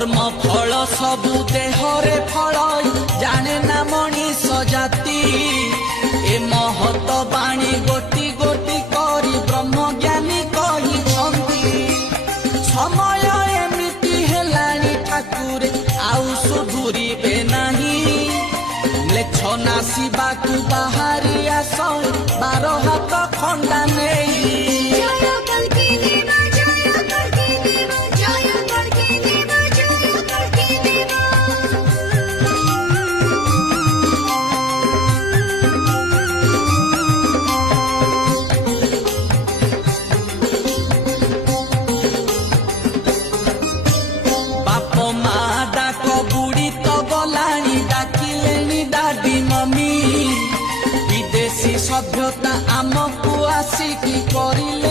कर्म फल सबु देहरे फल जाने ना मनीष जाति ए महत बाणी गोटी गोटी करी ब्रह्म ज्ञानी कही समय एमिति हेलानी ठाकुर आउ सुधुरिबे नाही लेछ नासिबाकु बाहारी आस 12 हाथ खंडा नेई सभ्यता आमको आसिकी करिले